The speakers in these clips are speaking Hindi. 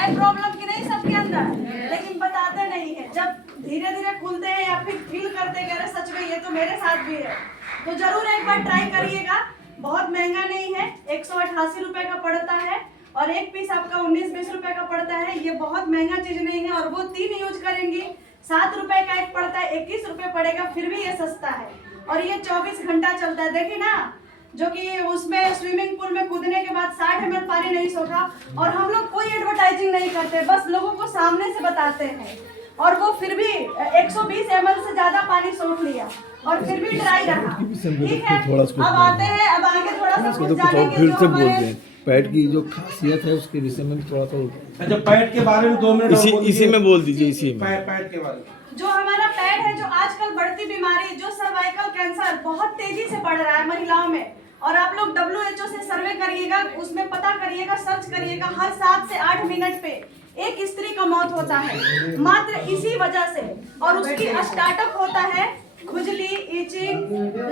है प्रॉब्लम कि नहीं सबके अंदर, लेकिन बताते नहीं है। जब धीरे धीरे खुलते हैं या फिर फील करते हैं अरे सच में ये तो मेरे साथ भी है, तो जरूर एक बार ट्राई करिएगा। बहुत महंगा नहीं है, 188 रुपए का पड़ता है और एक पीस आपका 19-20 रुपए का पड़ता है। ये बहुत महंगा चीज नहीं है और वो 3 यूज करेंगी। 7 रुपए का एक पड़ता है, 21 रुपए पड़ेगा, फिर भी ये सस्ता है और ये 24 घंटा चलता है। देखिए ना, जो कि उसमें स्विमिंग पूल में कूदने के बाद 60 ml पानी नहीं सोखा और हम लोग कोई एडवर्टाइजिंग नहीं करते, बस लोगों को सामने से बताते हैं और वो फिर भी 120 ml से ज्यादा पानी सोख लिया और फिर भी ड्राई रहा। ठीक है, अब आते हैं, अब आगे थोड़ा सा कुछ जानेंगे फिर जो से बोल हमारे दें पैड की जो खासियत है उसके विषय में थोड़ा सा अच्छा पैड के बारे में 2 मिनट इसी में बोल दीजिए। इसी में पैड के बारे में जो हमारा पैड है, जो आजकल बढ़ती बीमारी जो सर्वाइकल कैंसर बहुत तेजी से बढ़ रहा है महिलाओं में, और आप लोग WHO से सर्वे करिएगा, उसमें पता करिएगा, सर्च करिएगा, हर 7 से 8 मिनट पे एक स्त्री का मौत होता है मात्र इसी वजह से। और उसकी स्टार्टअप होता है खुजली, इचिंग,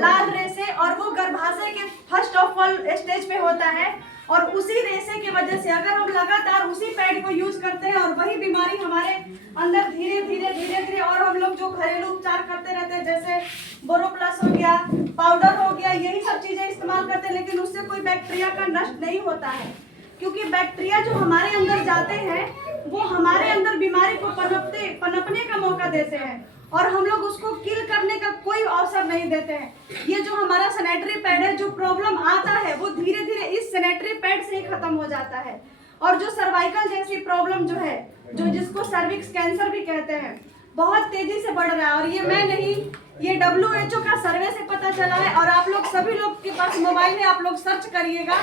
लाल रेशे, और वो गर्भाशय के फर्स्ट ऑफ ऑल स्टेज पे होता है। और उसी रेशे की वजह से अगर हम लगातार उसी पैड को यूज करते हैं और वही बीमारी हमारे अंदर धीरे धीरे और हम लोग जो घरेलू उपचार करते रहते हैं, जैसे बोरोप्लस हो गया, पाउडर हो गया, यही सब चीजें इस्तेमाल करते हैं, लेकिन उससे कोई बैक्टीरिया का नष्ट नहीं होता है। क्योंकि बैक्टीरिया जो हमारे अंदर जाते हैं वो हमारे अंदर बीमारी को पनपने का मौका देते हैं और हम लोग उसको किल करने का कोई अवसर नहीं देते हैं। ये जो हमारा सैनिटरी पैड है, जो प्रॉब्लम आता है वो धीरे धीरे इस सैनिटरी पैड से ही खत्म हो जाता है। और जो सर्वाइकल जैसी प्रॉब्लम जो है, जो जिसको सर्विक्स कैंसर भी कहते हैं, बहुत तेजी से बढ़ रहा है। और ये मैं नहीं, ये WHO का सर्वे से पता चला है। और आप लोग सभी लोग के पास मोबाइल है, आप लोग सर्च करिएगा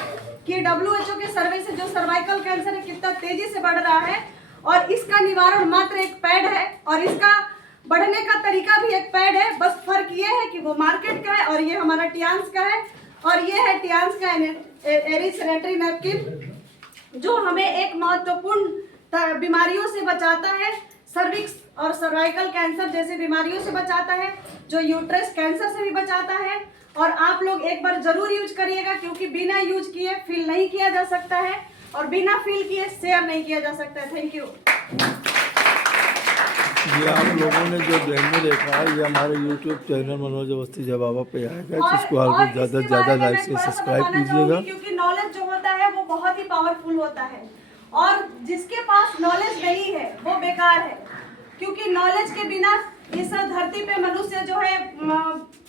कि WHO के सर्वे से जो सर्वाइकल कैंसर है कितना तेजी से बढ़ रहा है। और इसका निवारण मात्र एक पैड है और इसका बढ़ने का तरीका भी एक पैड है। बस फर्क ये है कि वो मार्केट का है और ये हमारा टियान्स का है। और ये है टियान्स का एरिस सैनिटरी नैपकिन, जो हमें एक महत्वपूर्ण बीमारियों से बचाता है, सर्विक्स और सर्वाइकल कैंसर जैसी बीमारियों से बचाता है, जो यूट्रस कैंसर से भी बचाता है। और आप लोग एक बार जरूर यूज करिएगा, क्योंकि बिना यूज किए फील नहीं किया जा सकता है और बिना फील किए शेयर नहीं किया जा सकता है। Thank you. ये आप लोगों ने जो डेमो देखा है, ये हमारे YouTube चैनल मनोज अवस्थी जवाबा पे आएगा, जिसको आप ज़्यादा से ज़्यादा लाइक से सब्सक्राइब कीजिएगा। क्योंकि नॉलेज जो होता है वो बहुत ही पावरफुल होता है और जिसके पास नॉलेज नहीं है वो बेकार है। क्योंकि नॉलेज के बिना इस धरती पे मनुष्य जो है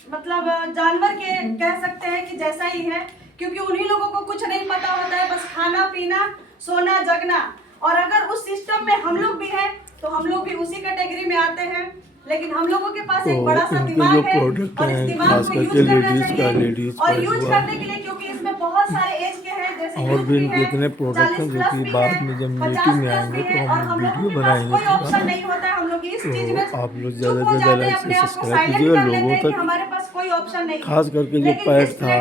मतलब जानवर के कह सकते हैं कि जैसा ही है, क्योंकि उन्हीं लोगों को कुछ नहीं पता होता है, बस खाना पीना, सोना, जगना। और अगर उस सिस्टम में हम लोग भी हैं तो हम लोग भी उसी कैटेगरी में आते हैं। लेकिन हम लोगों के पास एक बड़ा सा दिमाग है और इस दिमाग को यूज करना चाहिए। और यूज करने के लिए, क्योंकि इसमें बहुत सारे एज के हैं, जैसे और भी जितने प्रोडक्ट हैं जो कि बाद में जब मीटिंग में आएंगे तो हम वीडियो बनाएंगे, कोई ऑप्शन नहीं होता है। हम लोग इस चीज में तो आप लोग ज़्यादा से ज़्यादा लाइक से सब्सक्राइब कीजिएगा लोगों तक। हमारे पास कोई ऑप्शन नहीं, खास करके जो पैड था,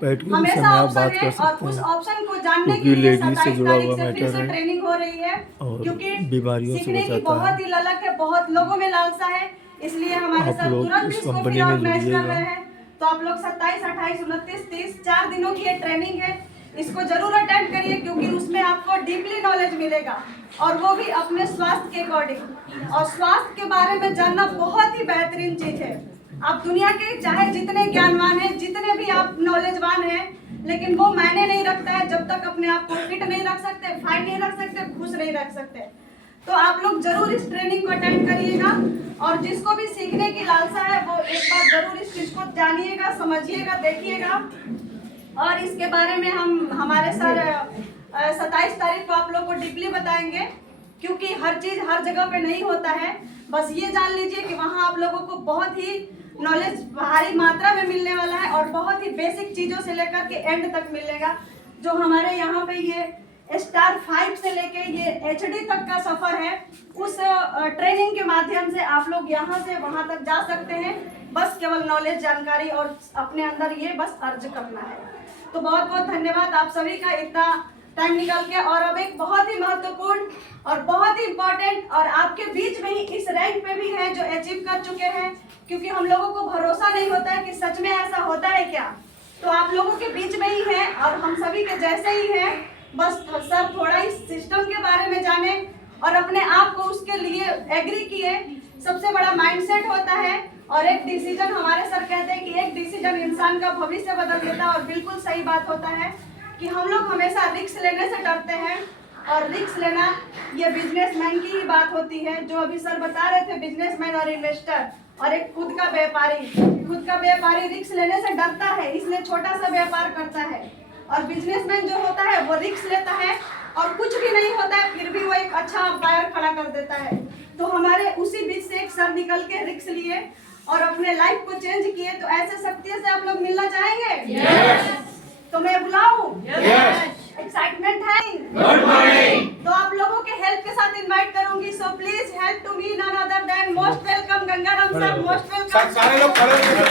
पैड के विषय में आप बात कर सकते हैं, ऑप्शन को जानने के क्योंकि लिए लेडीज से जुड़ा हुआ मैटर है ट्रेनिंग हो रही है और क्योंकि बीमारियों से सीखने की बचाता बहुत है। ही ललक है, बहुत लोगों में लालसा है, इसलिए हमारे आप साथ लोग तुरंत इस इसको कंपनी फिर में ऑर्गेनाइज कर जुड़िएगा। रहे हैं। तो आप लोग 27, 28, 29, 30 4 दिनों की ये ट्रेनिंग है, इसको जरूर अटेंड करिए, क्योंकि उसमें आपको डीपली नॉलेज मिलेगा और वो भी अपने स्वास्थ्य के अकॉर्डिंग। और स्वास्थ्य के बारे में जानना बहुत ही बेहतरीन चीज है। आप दुनिया के चाहे जितने ज्ञानवान हैं, जितने भी आप नॉलेजवान हैं, लेकिन वो मायने नहीं रखता है जब तक अपने आप को फिट नहीं रख सकते, फाइट नहीं रख सकते, खुश नहीं रख सकते। तो आप लोग जरूर इस ट्रेनिंग को अटेंड करिएगा और जिसको भी सीखने की लालसा है वो एक बार जरूर इस चीज को जानिएगा, समझिएगा, देखिएगा। और इसके बारे में हम हमारे सर 27 तारीख को आप लोग को डीपली बताएंगे, क्योंकि हर चीज हर जगह पे नहीं होता है। बस ये जान लीजिए कि वहाँ आप लोगों को बहुत ही नॉलेज भारी मात्रा में मिलने वाला है और बहुत ही बेसिक चीजों से लेकर के एंड तक मिलेगा। जो हमारे यहाँ पे ये स्टार 5 से लेके ये HD तक का सफर है, उस ट्रेनिंग के माध्यम से आप लोग यहाँ से वहाँ तक जा सकते हैं। बस केवल नॉलेज, जानकारी और अपने अंदर ये बस अर्ज करना है। तो बहुत बहुत धन्यवाद आप सभी का, इतना टाइम निकल के। और अब एक बहुत ही महत्वपूर्ण और बहुत ही इम्पोर्टेंट और आपके बीच में ही इस रैंक पे भी है जो अचीव कर चुके हैं, क्योंकि हम लोगों को भरोसा नहीं होता है कि सच में ऐसा होता है क्या। तो आप लोगों के बीच में ही है और हम सभी के जैसे ही है। बस सर थोड़ा इस सिस्टम के बारे में जाने और अपने आप को उसके लिए एग्री किए। सबसे बड़ा माइंडसेट होता है और एक डिसीजन, हमारे सर कहते हैं कि एक डिसीजन इंसान का भविष्य बदल देता है। और बिल्कुल सही बात होता है कि हम लोग हमेशा रिस्क लेने से डरते हैं और रिस्क लेना ये बिजनेसमैन की ही बात होती है। जो अभी सर बता रहे थे, बिजनेसमैन और इन्वेस्टर और एक खुद का व्यापारी रिस्क लेने से डरता है, इसलिए छोटा सा व्यापार करता है। और बिजनेसमैन जो होता है वो रिस्क लेता है और कुछ भी नहीं होता है फिर भी वो एक अच्छा एम्पायर खड़ा कर देता है। तो हमारे उसी बीच से एक सर निकल के रिस्क लिए और अपने लाइफ को चेंज किए। तो ऐसे शक्ति से आप लोग मिलना चाहेंगे? तो मैं बुलाऊं? एक्साइटमेंट है? तो आप लोगों के हेल्प के साथ इनवाइट करूंगी। So please help to me, none other than most welcome Gangaram sir, most welcome. सारे लोग खड़े हो